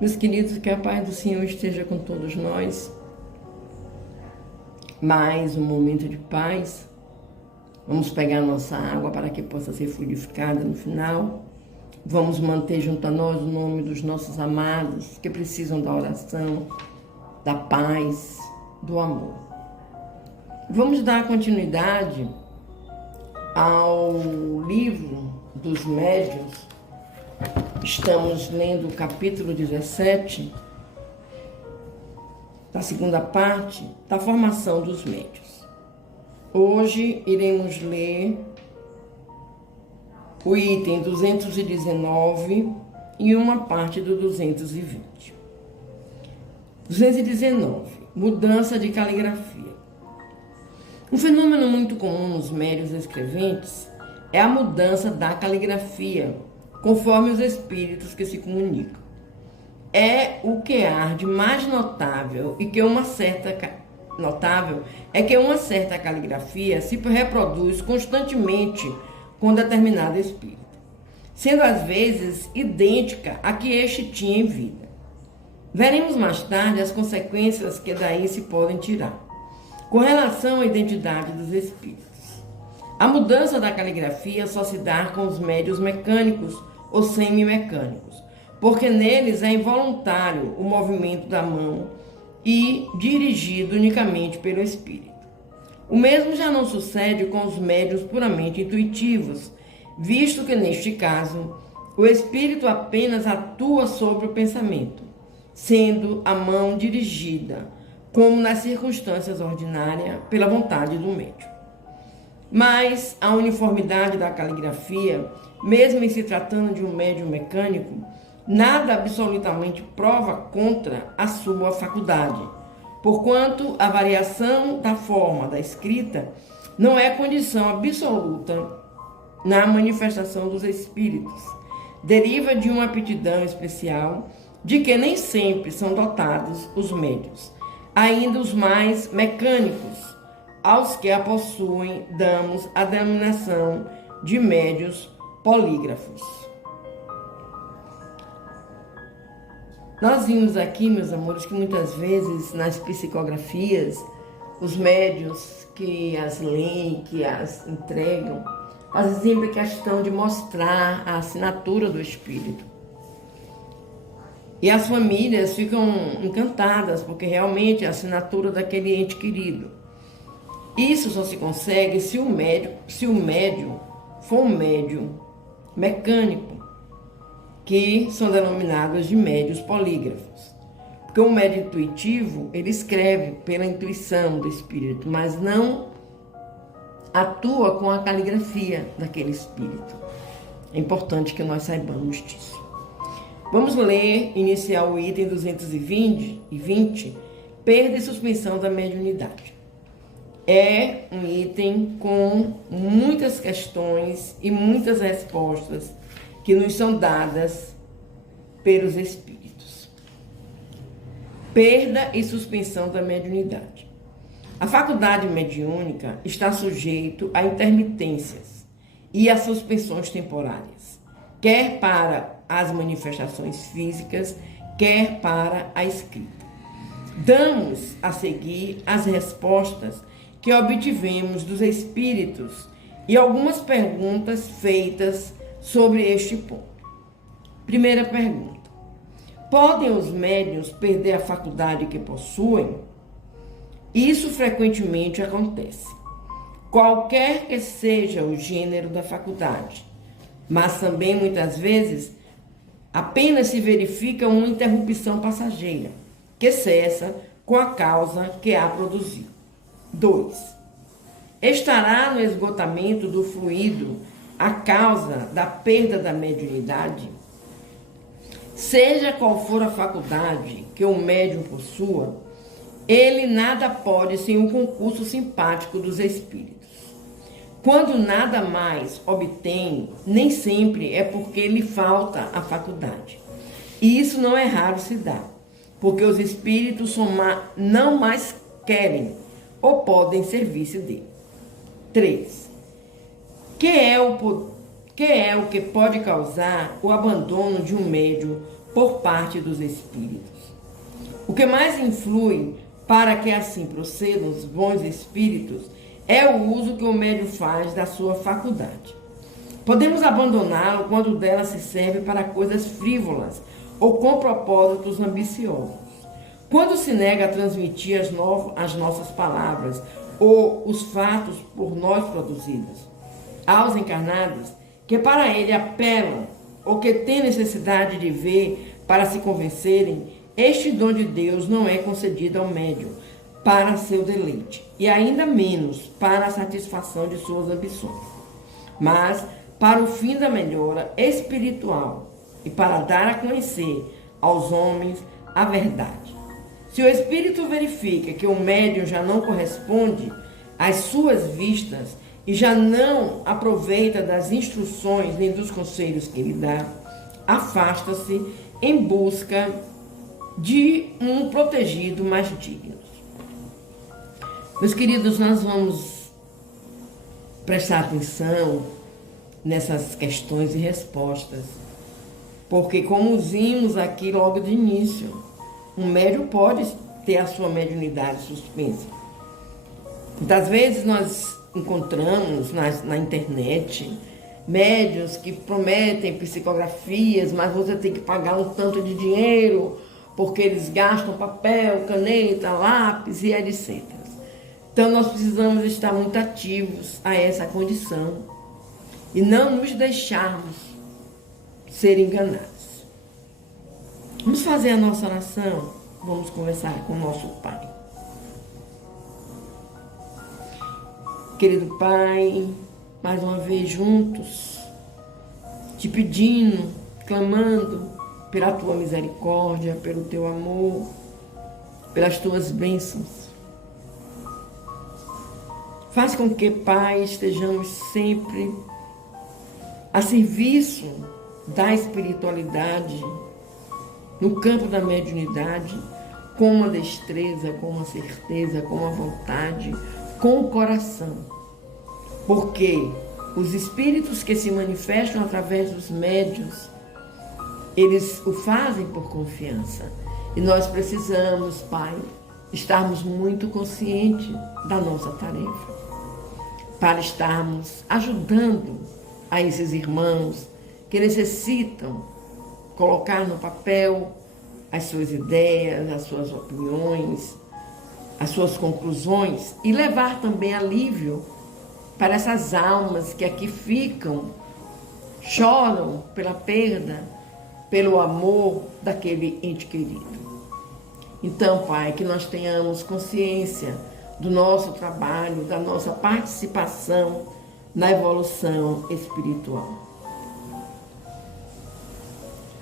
Meus queridos, que a paz do Senhor esteja com todos nós. Mais um momento de paz. Vamos pegar nossa água para que possa ser fluidificada no final. Vamos manter junto a nós o nome dos nossos amados que precisam da oração, da paz, do amor. Vamos dar continuidade ao livro dos médiuns. Estamos lendo o capítulo 17, da segunda parte, da formação dos médiuns. Hoje iremos ler o item 219 e uma parte do 220. 219. Mudança de caligrafia. Um fenômeno muito comum nos médiuns escreventes é a mudança da caligrafia, conforme os espíritos que se comunicam. É o que há de mais notável é que uma certa caligrafia se reproduz constantemente com determinado espírito, sendo às vezes idêntica à que este tinha em vida. Veremos mais tarde as consequências que daí se podem tirar, com relação à identidade dos espíritos. A mudança da caligrafia só se dá com os médiuns mecânicos ou semimecânicos, porque neles é involuntário o movimento da mão e dirigido unicamente pelo espírito. O mesmo já não sucede com os médiuns puramente intuitivos, visto que neste caso o espírito apenas atua sobre o pensamento, sendo a mão dirigida, como nas circunstâncias ordinárias, pela vontade do médium. Mas a uniformidade da caligrafia, mesmo em se tratando de um médium mecânico, nada absolutamente prova contra a sua faculdade, porquanto a variação da forma da escrita não é condição absoluta na manifestação dos espíritos. Deriva de uma aptidão especial de que nem sempre são dotados os médiuns, ainda os mais mecânicos, aos que a possuem, damos a denominação de médiuns polígrafos. Nós vimos aqui, meus amores, que muitas vezes nas psicografias, os médiuns que as leem, que as entregam, fazem sempre questão de mostrar a assinatura do espírito. E as famílias ficam encantadas, porque realmente é a assinatura daquele ente querido. Isso só se consegue se o médium for um médium mecânico, que são denominados de médiuns polígrafos. Porque o médium intuitivo, ele escreve pela intuição do espírito, mas não atua com a caligrafia daquele espírito. É importante que nós saibamos disso. Vamos iniciar o item 220, perda e suspensão da mediunidade. É um item com muitas questões e muitas respostas que nos são dadas pelos espíritos. Perda e suspensão da mediunidade. A faculdade mediúnica está sujeita a intermitências e a suspensões temporárias, quer para as manifestações físicas, quer para a escrita. Damos a seguir as respostas que obtivemos dos espíritos e algumas perguntas feitas sobre este ponto. Primeira pergunta: podem os médiuns perder a faculdade que possuem? Isso frequentemente acontece, qualquer que seja o gênero da faculdade, mas também muitas vezes apenas se verifica uma interrupção passageira, que cessa com a causa que a produziu. 2. Estará no esgotamento do fluido a causa da perda da mediunidade? Seja qual for a faculdade que o médium possua, ele nada pode sem o concurso simpático dos espíritos. Quando nada mais obtém, nem sempre é porque lhe falta a faculdade. E isso não é raro se dar, porque os espíritos não mais querem ou podem servir-se dele. 3. Que é o que pode causar o abandono de um médium por parte dos espíritos. O que mais influi para que assim procedam os bons espíritos é o uso que o médium faz da sua faculdade. Podemos abandoná-lo quando dela se serve para coisas frívolas ou com propósitos ambiciosos. Quando se nega a transmitir as nossas palavras ou os fatos por nós produzidos aos encarnados, que para ele apelam ou que têm necessidade de ver para se convencerem, este dom de Deus não é concedido ao médium para seu deleite, e ainda menos para a satisfação de suas ambições, mas para o fim da melhora espiritual e para dar a conhecer aos homens a verdade. Se o espírito verifica que o médium já não corresponde às suas vistas e já não aproveita das instruções nem dos conselhos que ele dá, afasta-se em busca de um protegido mais digno. Meus queridos, nós vamos prestar atenção nessas questões e respostas, porque como vimos aqui logo de início, um médium pode ter a sua mediunidade suspensa. Muitas vezes nós encontramos na internet médiuns que prometem psicografias, mas você tem que pagar um tanto de dinheiro, porque eles gastam papel, caneta, lápis e etc. Então nós precisamos estar muito ativos a essa condição e não nos deixarmos ser enganados. Vamos fazer a nossa oração? Vamos conversar com o nosso Pai. Querido Pai, mais uma vez juntos, te pedindo, clamando pela tua misericórdia, pelo teu amor, pelas tuas bênçãos. Faz com que, Pai, estejamos sempre a serviço da espiritualidade, no campo da mediunidade, com uma destreza, com uma certeza, com uma vontade, com o coração. Porque os espíritos que se manifestam através dos médiuns, eles o fazem por confiança. E nós precisamos, Pai, estarmos muito conscientes da nossa tarefa, para estarmos ajudando a esses irmãos que necessitam colocar no papel as suas ideias, as suas opiniões, as suas conclusões e levar também alívio para essas almas que aqui ficam, choram pela perda, pelo amor daquele ente querido. Então, Pai, que nós tenhamos consciência do nosso trabalho, da nossa participação na evolução espiritual.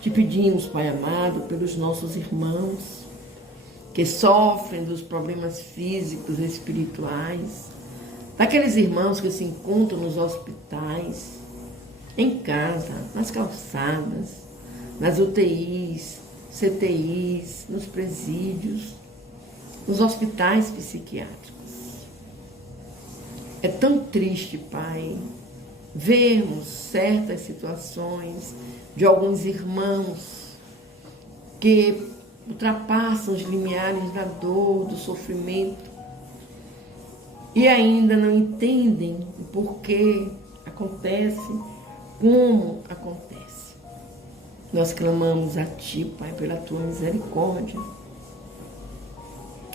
Te pedimos, Pai amado, pelos nossos irmãos que sofrem dos problemas físicos e espirituais, daqueles irmãos que se encontram nos hospitais, em casa, nas calçadas, nas UTIs, CTIs, nos presídios, nos hospitais psiquiátricos. É tão triste, Pai, vermos certas situações de alguns irmãos que ultrapassam os limiares da dor, do sofrimento e ainda não entendem o porquê acontece, como acontece. Nós clamamos a Ti, Pai, pela Tua misericórdia.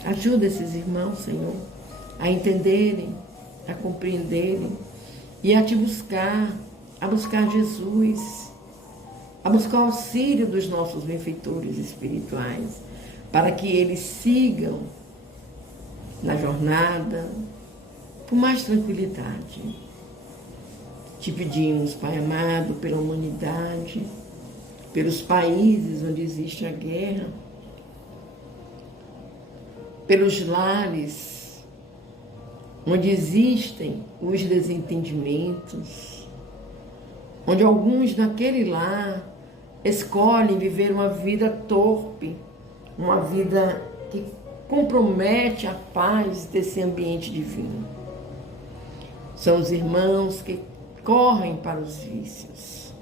Ajuda esses irmãos, Senhor, a entenderem, a compreenderem e a Te buscar, a buscar Jesus, a buscar o auxílio dos nossos benfeitores espirituais, para que eles sigam na jornada com mais tranquilidade. Te pedimos, Pai amado, pela humanidade, pelos países onde existe a guerra, pelos lares onde existem os desentendimentos, onde alguns naquele lar escolhem viver uma vida torpe, uma vida que compromete a paz desse ambiente divino. São os irmãos que correm para os vícios.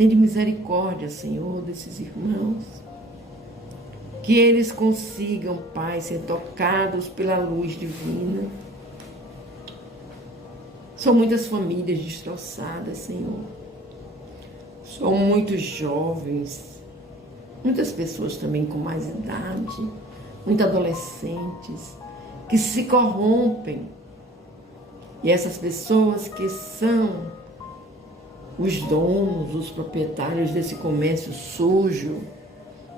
Tende misericórdia, Senhor, desses irmãos. Que eles consigam, Pai, ser tocados pela luz divina. São muitas famílias destroçadas, Senhor. São muitos jovens, muitas pessoas também com mais idade, muitos adolescentes que se corrompem. E essas pessoas que são os donos, os proprietários desse comércio sujo,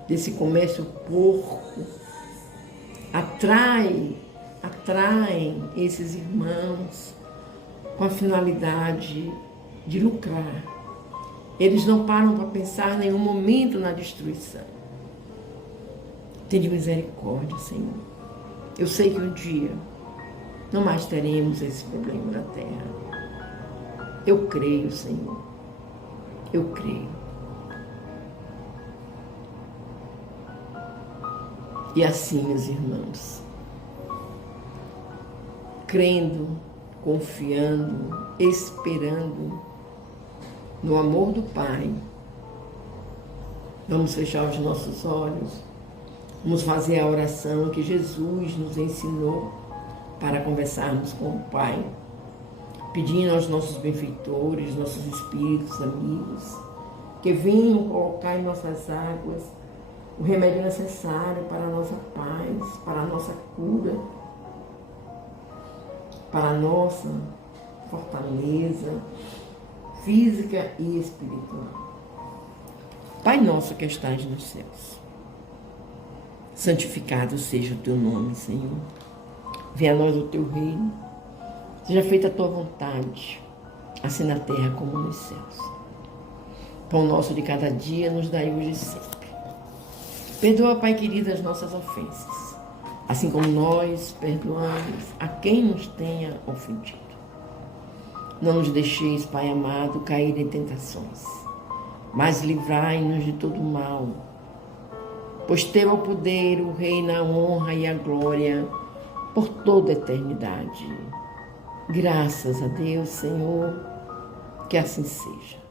desse comércio porco, atraem esses irmãos com a finalidade de lucrar. Eles não param para pensar em nenhum momento na destruição. Tende misericórdia, Senhor. Eu sei que um dia não mais teremos esse problema na terra. Eu creio, Senhor. Eu creio. E assim, meus irmãos, crendo, confiando, esperando no amor do Pai, vamos fechar os nossos olhos, vamos fazer a oração que Jesus nos ensinou para conversarmos com o Pai, pedindo aos nossos benfeitores, nossos espíritos amigos, que venham colocar em nossas águas o remédio necessário para a nossa paz, para a nossa cura, para a nossa fortaleza física e espiritual. Pai nosso que estás nos céus, santificado seja o teu nome, Senhor. Venha a nós o teu reino, seja feita a tua vontade, assim na terra como nos céus. Pão nosso de cada dia nos dai hoje e sempre. Perdoa, Pai querido, as nossas ofensas, assim como nós perdoamos a quem nos tenha ofendido. Não nos deixeis, Pai amado, cair em tentações, mas livrai-nos de todo mal. Pois teu é o poder, o reino, a honra e a glória por toda a eternidade. Graças a Deus, Senhor, que assim seja.